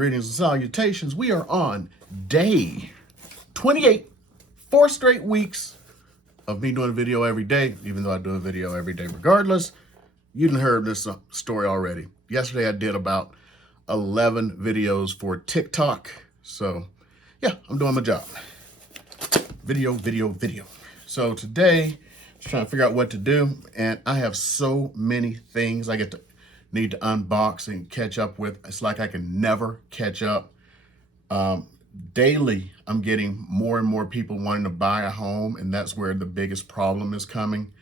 Greetings and salutations. We are on day 28, 4 straight weeks of me doing a video every day, even though I do a video every day regardless. You done heard this story already. Yesterday I did about 11 videos for TikTok. So yeah, I'm doing my job. Video. So today, just trying to figure out what to do. And I have so many things I need to unbox and catch up with. It's like I can never catch up. Daily, I'm getting more and more people wanting to buy a home, and that's where the biggest problem is coming.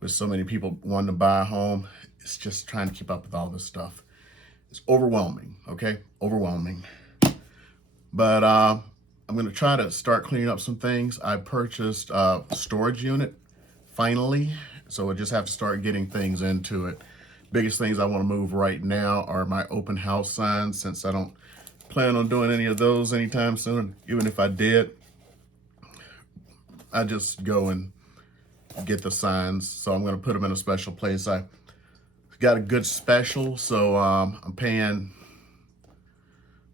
With so many people wanting to buy a home, it's just trying to keep up with all this stuff. It's overwhelming, okay? Overwhelming. But I'm going to try to start cleaning up some things. I purchased a storage unit, finally, so I just have to start getting things into it. Biggest things I want to move right now are my open house signs, since I don't plan on doing any of those anytime soon. Even if I did, I just go and get the signs. So I'm going to put them in a special place. I got a good special, so I'm paying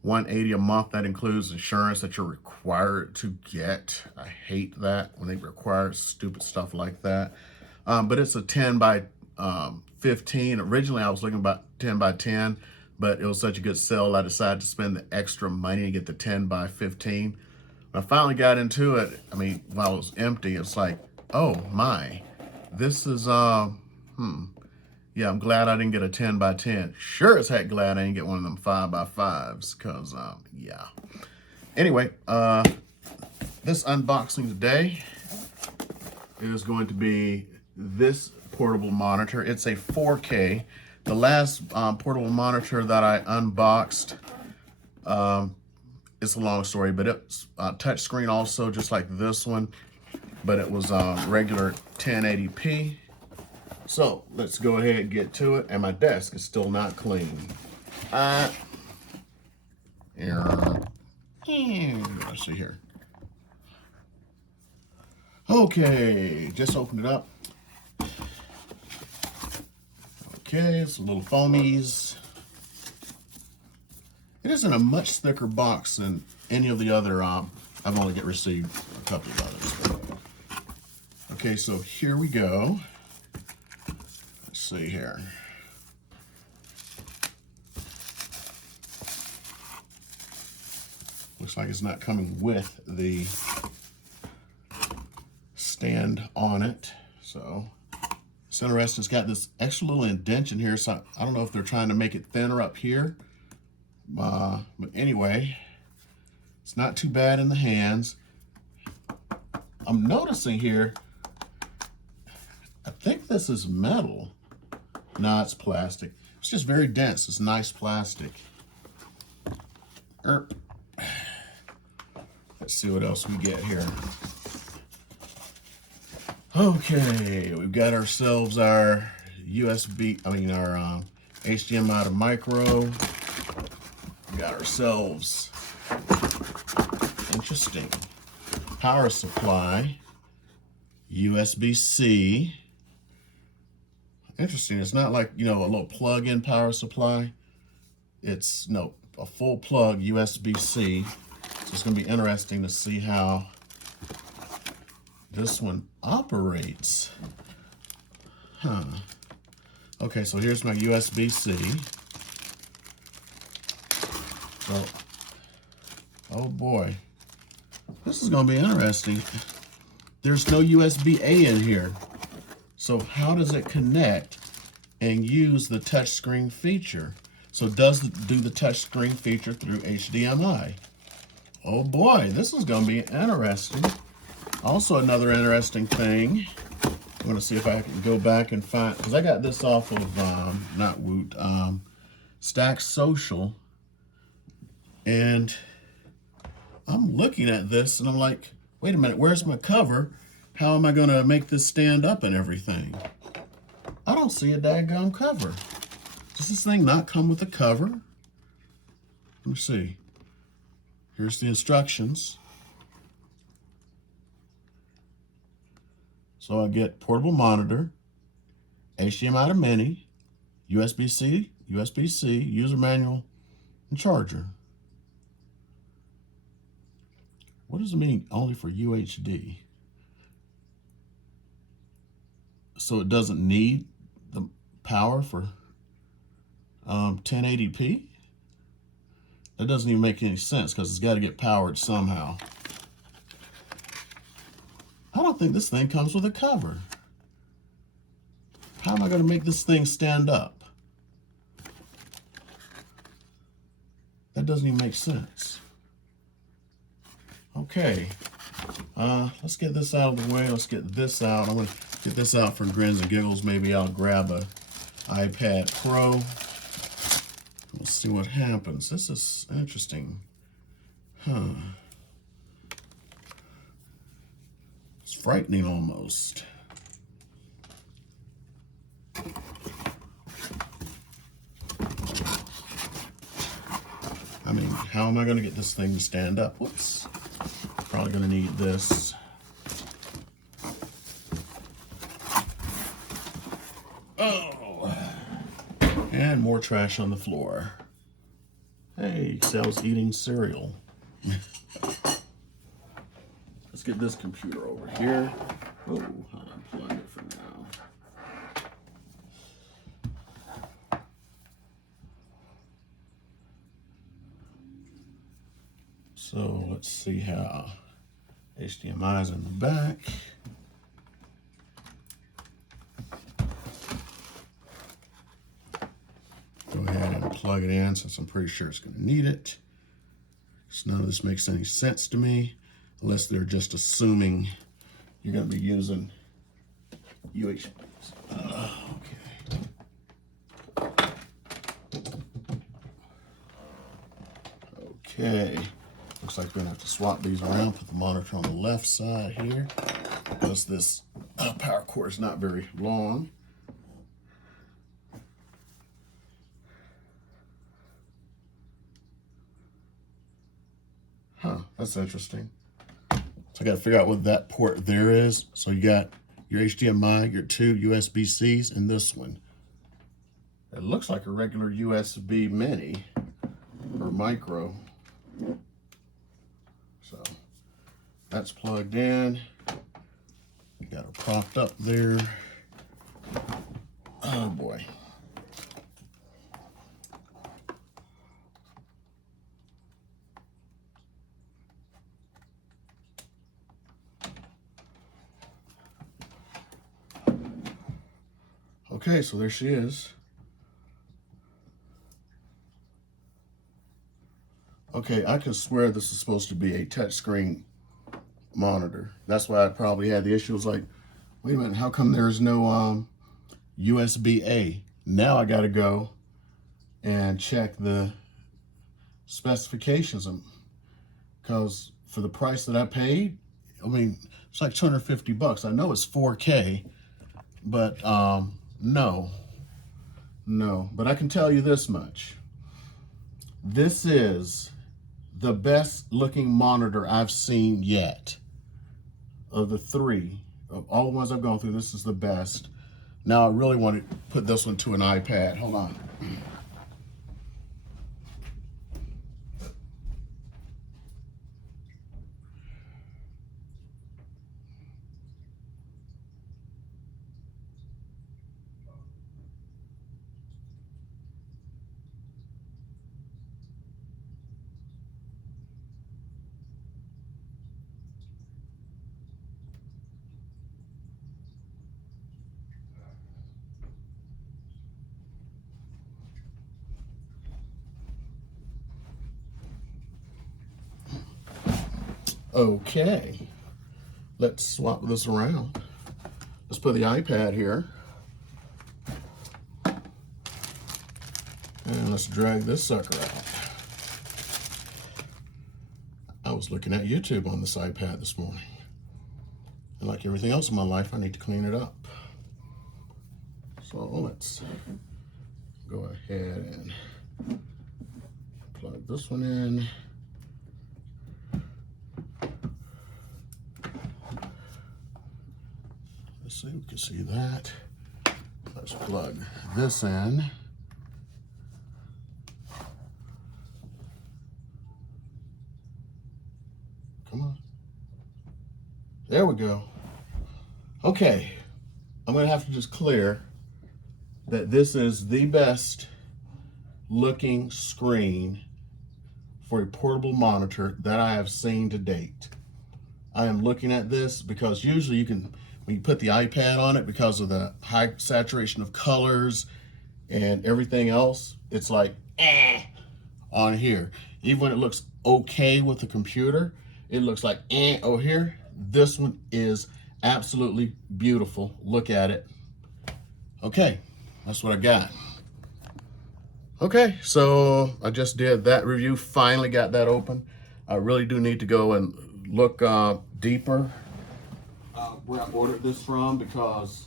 $180 a month. That includes insurance that you're required to get. I hate that when they require stupid stuff like that. But it's a 10 by 15. Originally, I was looking about 10 by 10, but it was such a good sale, I decided to spend the extra money to get the 10 by 15. When I finally got into it, I mean, while it was empty, it's like, oh my, this is, yeah, I'm glad I didn't get a 10 by 10. Sure as heck glad I didn't get one of them 5 by 5s, because, yeah. Anyway, this unboxing today is going to be this portable monitor. It's a 4K. The last portable monitor that I unboxed, it's a long story, but it's touch screen also, just like this one, but it was regular 1080p. So let's go ahead and get to it. And my desk is still not clean. Let's see here. Okay, just opened it up. Okay, it's a little foamies. It isn't a much thicker box than any of the other, I've only received a couple of others. Okay, so here we go. Let's see here. Looks like it's not coming with the stand on it, so it's interesting. It's got this extra little indentation here, so I don't know if they're trying to make it thinner up here. But anyway, it's not too bad in the hands. I'm noticing here, I think this is metal. No, it's plastic. It's just very dense. It's nice plastic. Let's see what else we get here. Okay, we've got ourselves our our HDMI to micro. We got ourselves, interesting, power supply, USB-C. Interesting, it's not like, a little plug-in power supply. It's, no, a full plug USB-C. So it's gonna be interesting to see how this one operates. Okay, so here's my USB-C. So, oh boy, this is gonna be interesting. There's no USB-A in here. So how does it connect and use the touchscreen feature? So does do the touchscreen feature through HDMI? Oh boy, this is gonna be interesting. Also, another interesting thing, I'm gonna see if I can go back and find, because I got this off of, not Woot, Stack Social, and I'm looking at this and I'm like, wait a minute, where's my cover? How am I gonna make this stand up and everything? I don't see a daggum cover. Does this thing not come with a cover? Let me see. Here's the instructions. So I get portable monitor, HDMI to mini, USB-C, user manual, and charger. What does it mean only for UHD? So it doesn't need the power for 1080p? That doesn't even make any sense because it's got to get powered somehow. I don't think this thing comes with a cover. How am I going to make this thing stand up? That doesn't even make sense. Okay, let's get this out of the way. Let's get this out. I'm going to get this out for grins and giggles. Maybe I'll grab a iPad Pro. We'll see what happens. This is interesting. Huh. It's frightening almost. I mean, how am I going to get this thing to stand up? Whoops. Probably going to need this. Oh. And more trash on the floor. Hey, Sal's eating cereal. Let's get this computer over here. Oh, I'll unplug it for now. So let's see how HDMI is in the back. Go ahead and plug it in since I'm pretty sure it's going to need it. So none of this makes any sense to me unless they're just assuming you're going to be using UHD. Okay. Looks like we're going to have to swap these around, put the monitor on the left side here because this power cord is not very long. Huh, that's interesting. So I got to figure out what that port there is. So you got your HDMI, your two USB-Cs, and this one. It looks like a regular USB mini or micro. So that's plugged in. Got it propped up there. Oh boy. Okay, so there she is. Okay, I could swear this is supposed to be a touchscreen monitor. That's why I probably had the issue. It was like, wait a minute, how come there's no USB-A? Now I got to go and check the specifications because for the price that I paid, I mean, it's like 250 bucks. I know it's 4K, but no. But I can tell you this much. This is the best looking monitor I've seen yet. Of the three, of all the ones I've gone through, this is the best. Now I really want to put this one to an iPad. Hold on. Okay, let's swap this around. Let's put the iPad here. And let's drag this sucker out. I was looking at YouTube on this iPad this morning. And like everything else in my life, I need to clean it up. So let's go ahead and plug this one in. Let's see, we can see that. Let's plug this in. Come on. There we go. Okay, I'm gonna have to just clear that this is the best looking screen for a portable monitor that I have seen to date. I am looking at this because usually you can, when you put the iPad on it, because of the high saturation of colors and everything else, it's like on here. Even when it looks okay with the computer, it looks like over here. This one is absolutely beautiful. Look at it. Okay, that's what I got. Okay, so I just did that review, finally got that open. I really do need to go and look deeper where I ordered this from, because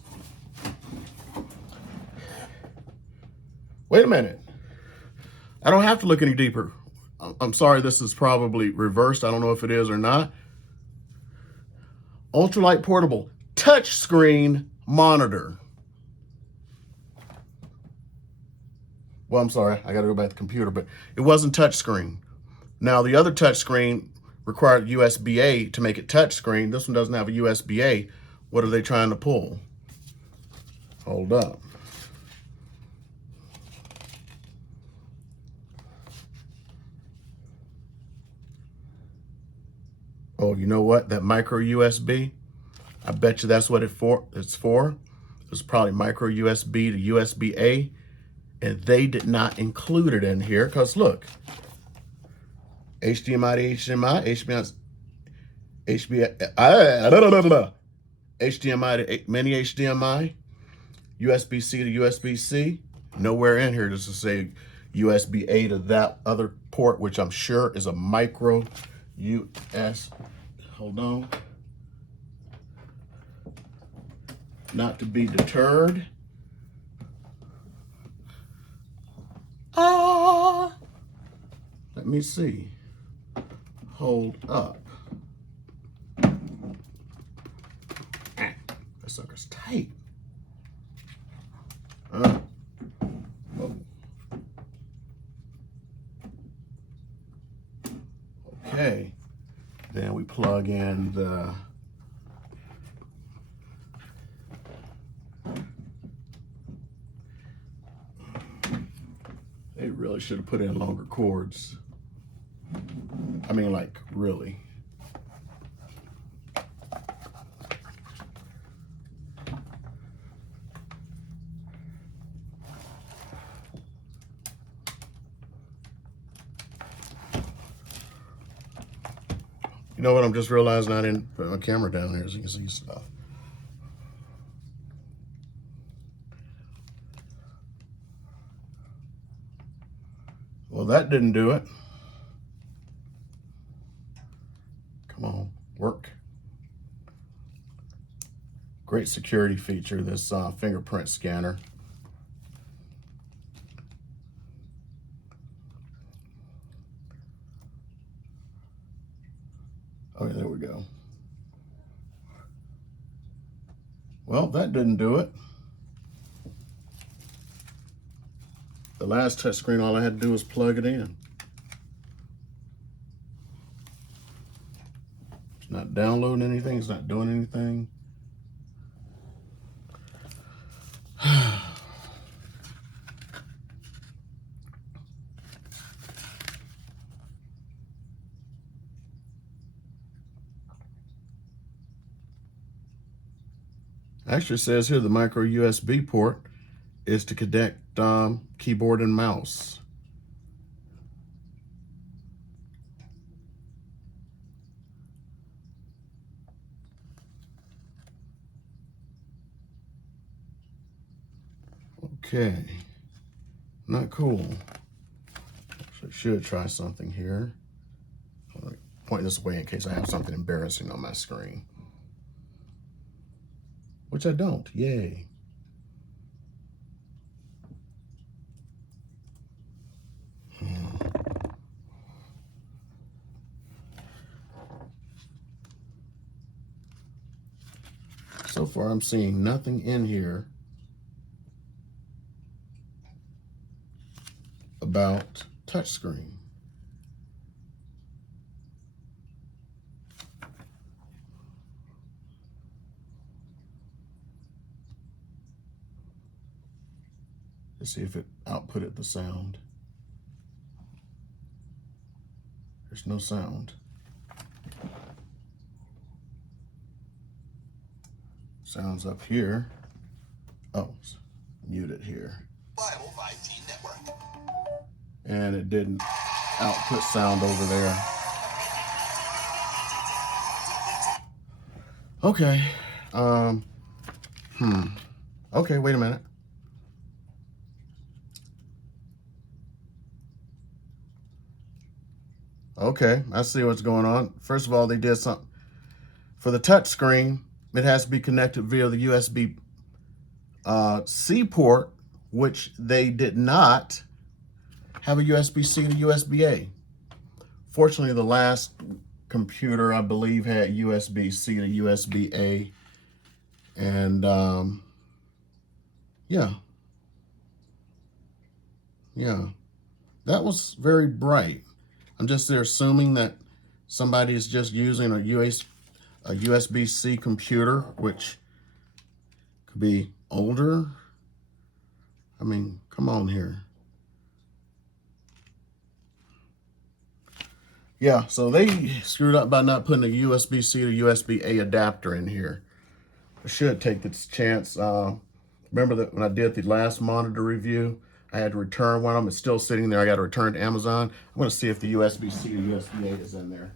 wait a minute, I don't have to look any deeper. I'm sorry, this is probably reversed. I don't know if it is or not. Ultralight portable touchscreen monitor. Well, I'm sorry, I gotta go back to the computer, but it wasn't touchscreen. Now, the other touchscreen required USB-A to make it touchscreen. This one doesn't have a USB-A. What are they trying to pull? Hold up. Oh, you know what? That micro USB, I bet you that's what it's for. It's probably micro USB to USB-A, and they did not include it in here because look, HDMI to HDMI, HDMI to mini HDMI, USB-C to USB-C. Nowhere in here does it say USB-A to that other port, which I'm sure is a micro US. Hold on. Not to be deterred. Let me see. Hold up. That sucker's tight. Whoa. Okay. Then we plug in the they really should have put in longer cords. I mean, like, really. You know what? I'm just realizing I didn't put my camera down here so you can see stuff. Well, that didn't do it. Come on, work. Great security feature, this fingerprint scanner. Okay, there we go. Well, that didn't do it. The last touchscreen, all I had to do was plug it in. It's not downloading anything, it's not doing anything. Actually, it says here the micro USB port is to connect keyboard and mouse. Okay, not cool. So I should try something here. I'll point this away in case I have something embarrassing on my screen. Which I don't, yay. So far, I'm seeing nothing in here about touchscreen. Let's see if it outputted the sound. There's no sound. Sounds up here. Oh, mute it here. And it didn't output sound over there. Okay. Okay, wait a minute. Okay, I see what's going on. First of all, they did something. For the touch screen, it has to be connected via the USB C port, which they did not have a USB-C to USB-A. Fortunately, the last computer, I believe, had USB-C to USB-A. And yeah, that was very bright. I'm just there assuming that somebody is just using a USB-C computer, which could be older. I mean, come on here. Yeah, so they screwed up by not putting a USB-C to USB-A adapter in here. I should take its chance. Remember that when I did the last monitor review, I had to return one of them. It's still sitting there. I got to return to Amazon. I'm going to see if the USB-C to USB-A is in there.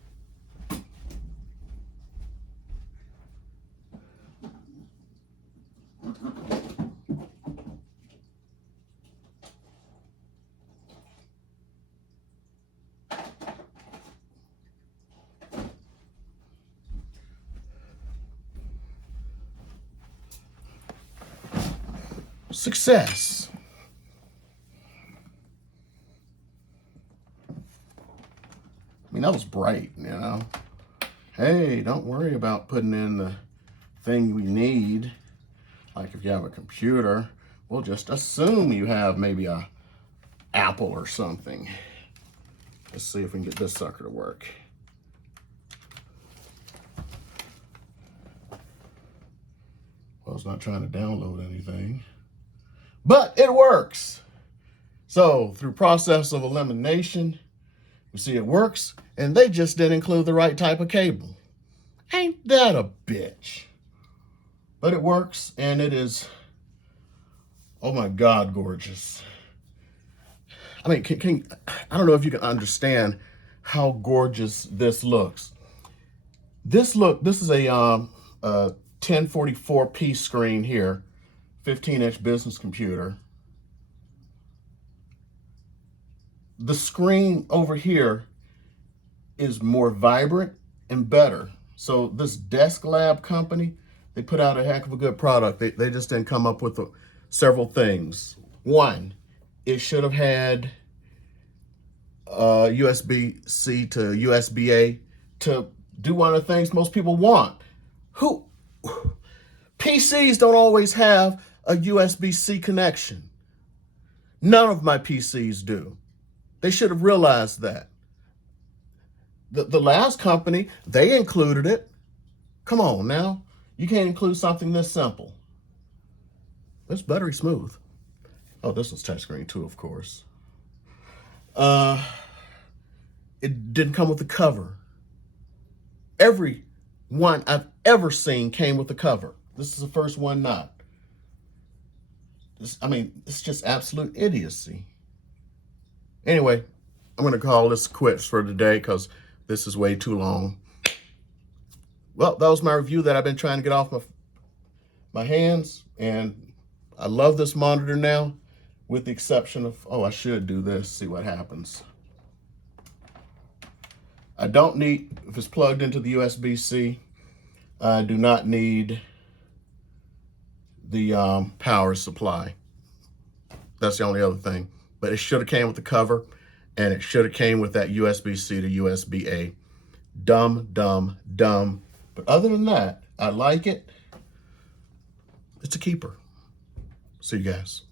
Success. I mean, that was bright, you know. Hey, don't worry about putting in the thing we need. Like if you have a computer, we'll just assume you have maybe a Apple or something. Let's see if we can get this sucker to work. Well, it's not trying to download anything, but it works. So through process of elimination, you see it works, and they just didn't include the right type of cable. Ain't that a bitch? But it works, and it is, oh my God, gorgeous. I mean, I don't know if you can understand how gorgeous this looks. This is a 1044p screen here, 15-inch business computer. The screen over here is more vibrant and better. So this Desklab company, they put out a heck of a good product. They just didn't come up with several things. One, it should have had USB-C to USB-A to do one of the things most people want. PCs don't always have a USB-C connection. None of my PCs do. They should have realized that. The last company, they included it. Come on now. You can't include something this simple. It's buttery smooth. Oh, this was touchscreen too, of course. It didn't come with the cover. Every one I've ever seen came with the cover. This is the first one not. I mean, it's just absolute idiocy. Anyway, I'm going to call this quits for today because this is way too long. Well, that was my review that I've been trying to get off my hands, and I love this monitor now, with the exception of, oh, I should do this, see what happens. I don't need, if it's plugged into the USB-C, I do not need the power supply. That's the only other thing. But it should have came with the cover, and it should have came with that USB-C to USB-A. Dumb, dumb, dumb. But other than that, I like it. It's a keeper. See you guys.